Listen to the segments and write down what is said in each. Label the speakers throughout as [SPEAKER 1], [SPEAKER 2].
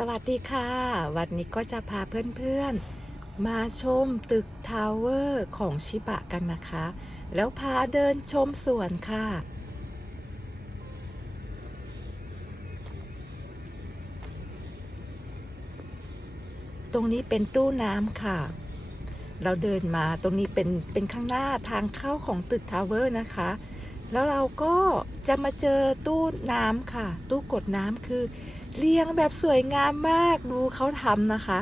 [SPEAKER 1] สวัสดีค่ะ วันนี้ก็จะพาเพื่อนๆ มาชมตึกทาวเวอร์ของชิบะกันนะคะ แล้วพาเดินชมสวนค่ะ ตรงนี้เป็นตู้น้ำค่ะ เราเดินมาตรงนี้เป็นเป็นข้างหน้าทางเข้าของตึกทาวเวอร์นะคะ แล้วเราก็จะมาเจอตู้น้ำค่ะ ตู้กดน้ำคือ เรียงแบบสวยงามมากดูเขาทำนะคะ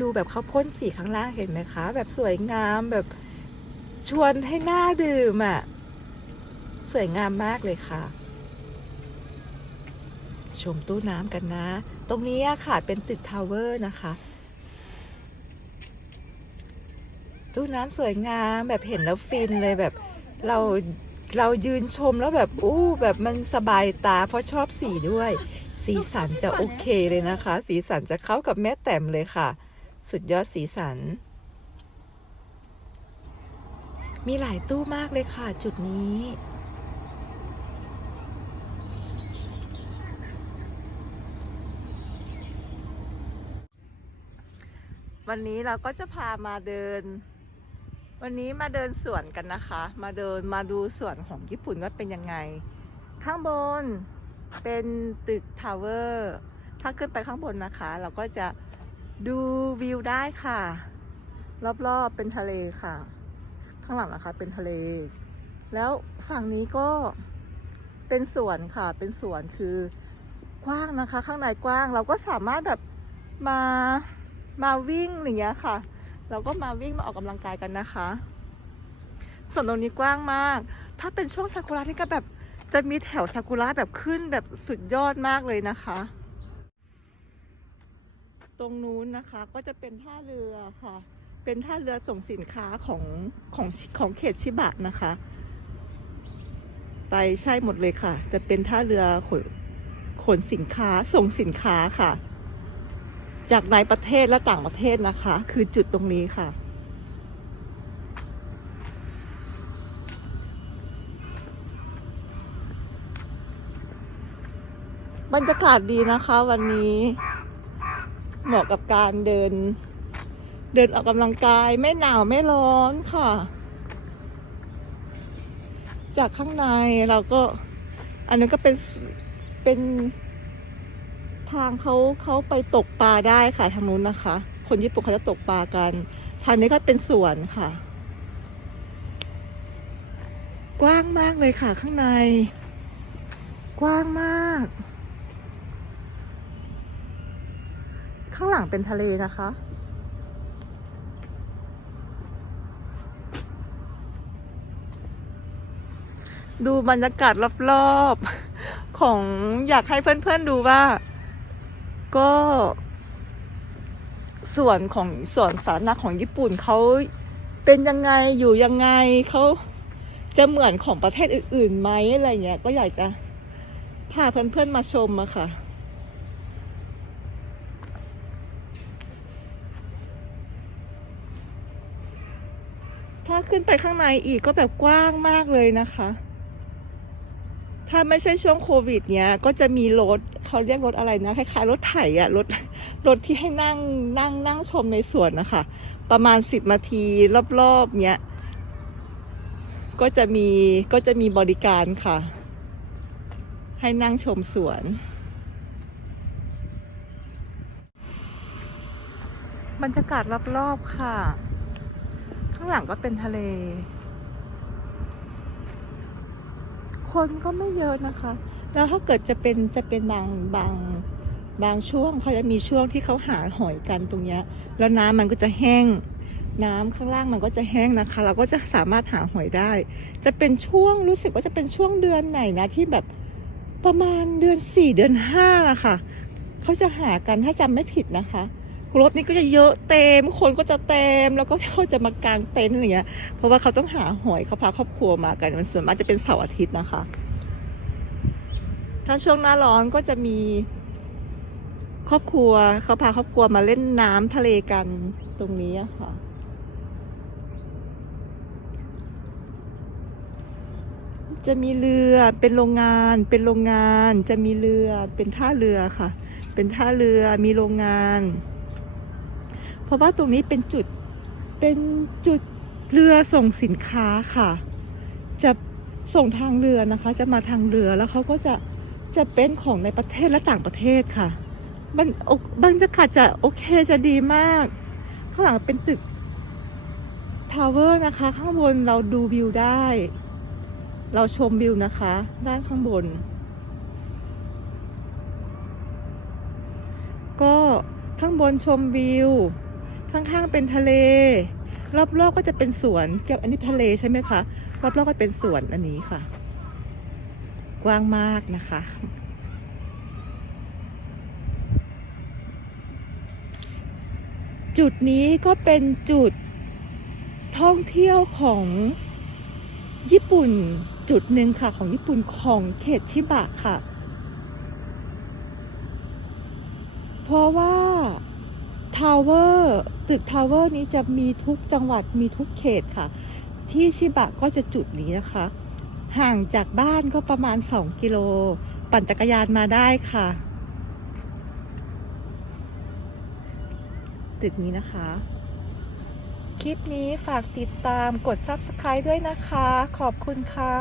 [SPEAKER 1] ดูแบบเขาพ่นสีข้างล่างเห็นไหมคะ แบบสวยงามแบบชวนให้หน้าดื่มอะ่ะสวยงามมากเลยค่ะ ชมตู้น้ำกันนะ ตรงนี้ค่ะเป็นตึกทาวเวอร์นะคะ ตู้น้ำสวยงามแบบเห็นแล้วฟินเลยแบบเรา เรายืนชมแล้วแบบอู้แบบมันสบายตาเพราะชอบสีด้วย สีสันจะโอเคเลยนะคะ สีสันจะเข้ากับแม่แต้มเลยค่ะ สุดยอดสีสัน มีหลายตู้มากเลยค่ะ จุดนี้วันนี้เราก็จะพามาเดิน วันนี้มาเดินสวนกันนะคะ มาเดินมาดูสวนของญี่ปุ่นว่าเป็นยังไง ข้างบนเป็นตึกทาวเวอร์ ถ้าขึ้นไปข้างบนนะคะ เราก็จะดูวิวได้ค่ะ รอบๆเป็นทะเลค่ะ ข้างหลังนะคะเป็นทะเล แล้วฝั่งนี้ก็เป็นสวนค่ะ เป็นสวนคือกว้างนะคะ ข้างในกว้าง เราก็สามารถแบบมามาวิ่งอย่างเงี้ยค่ะ เราก็มาวิ่งมาออกกำลังกายกันนะคะส่วนตรงนี้กว้างมาก ถ้าเป็นช่วงซากุระนี่ก็แบบจะมีแถวซากุระแบบขึ้นแบบสุดยอดมากเลยนะคะ ตรงนู้นนะคะก็จะเป็นท่าเรือค่ะ เป็นท่าเรือส่งสินค้าของของของเขตชิบะนะคะ ไปใช่หมดเลยค่ะ จะเป็นท่าเรือขนขนสินค้าส่งสินค้าค่ะ จากในประเทศและต่างประเทศนะคะ คือจุดตรงนี้ค่ะ บรรยากาศดีนะคะวันนี้ เหมาะกับการเดิน เดินออกกำลังกายไม่หนาวไม่ร้อนค่ะ จากข้างในเราก็ อันนี้นก็เป็นเป็น ทางเขาเขาไปตกปลาได้ค่ะทางนู้นนะคะ คนญี่ปุ่นเขาจะตกปลากัน ทางนี้ก็เป็นสวนค่ะ กว้างมากเลยค่ะข้างใน กว้างมาก ข้างหลังเป็นทะเลนะคะดูบรรยากาศรอบๆ ของอยากให้เพื่อนๆดูว่า ก็ส่วนของส่วนสาธารณะของญี่ปุ่นเขาเป็นยังไงอยู่ยังไงเขาจะเหมือนของประเทศอื่นๆไหมอะไรเงี้ย ก็อยากจะพาเพื่อนๆมาชมอะค่ะถ้าขึ้นไปข้างในอีกก็แบบกว้างมากเลยนะคะ ถ้าไม่ใช่ช่วงโควิดเนี้ย ก็จะมีรถเขาเรียกรถอะไรนะคล้ายๆรถไถอะรถรถที่ให้นั่งนั่งนั่งชมในสวนนะคะ ประมาณสิบนาทีรอบๆเนี้ย ก็จะมีก็จะมีบริการค่ะ ให้นั่งชมสวนบรรยากาศรอบๆค่ะ ข้างหลังก็เป็นทะเล คนก็ไม่เยอะนะคะ แล้วถ้าเกิดจะเป็นจะเป็นบางบางบางช่วงเขาจะมีช่วงที่เขาหาหอยกันตรงเนี้ย แล้วน้ำมันก็จะแห้ง น้ำข้างล่างมันก็จะแห้งนะคะ เราก็จะสามารถหาหอยได้ จะเป็นช่วงรู้สึกว่าจะเป็นช่วงเดือนไหนนะที่แบบประมาณเดือนสี่เดือนห้าอะค่ะเขาจะหากันถ้าจำไม่ผิดนะคะ รถนี่ก็จะเยอะเต็ม คนก็จะเต็ม แล้วก็เขาจะมากางเต็นท์อะไรเงี้ย เพราะว่าเขาต้องหาหอยเขาพาครอบครัวมากัน มันส่วนมากจะเป็นเสาร์อาทิตย์นะคะ ถ้าช่วงหน้าร้อนก็จะมีครอบครัวเขาพาครอบครัวมาเล่นน้ำทะเลกันตรงนี้ค่ะ จะมีเรือเป็นโรงงาน เป็นโรงงาน จะมีเรือเป็นท่าเรือค่ะ เป็นท่าเรือมีโรงงาน เพราะว่าตรงนี้เป็นจุดเป็นจุดเรือส่งสินค้าค่ะ จะส่งทางเรือนะคะ จะมาทางเรือแล้วเขาก็จะจะเป็นของในประเทศและต่างประเทศค่ะมันโอบรรยากาศจะโอเคจะดีมาก ข้างหลังเป็นตึกทาวเวอร์นะคะ ข้างบนเราดูวิวได้ เราชมวิวนะคะ ด้านข้างบน ก็ข้างบนชมวิว ข้างๆเป็นทะเล รอบๆก็จะเป็นสวนเกี่ยวอันนี้ทะเลใช่ไหมคะรอบๆก็เป็นสวนอันนี้ค่ะ กว้างมากนะคะ จุดนี้ก็เป็นจุดท่องเที่ยวของญี่ปุ่นจุดหนึ่งค่ะของญี่ปุ่นของเขตชิบะค่ะ เพราะว่า ทาวเวอร์ตึกทาวเวอร์นี้จะมีทุกจังหวัดมีทุกเขตค่ะ ที่ชิบะก็จะจุดนี้นะคะ ห่างจากบ้านก็ประมาณ 2 กิโล ปั่นจักรยานมาได้ค่ะ ตึกนี้นะคะ คลิปนี้ฝากติดตามกด Subscribe ด้วยนะคะ ขอบคุณค่ะ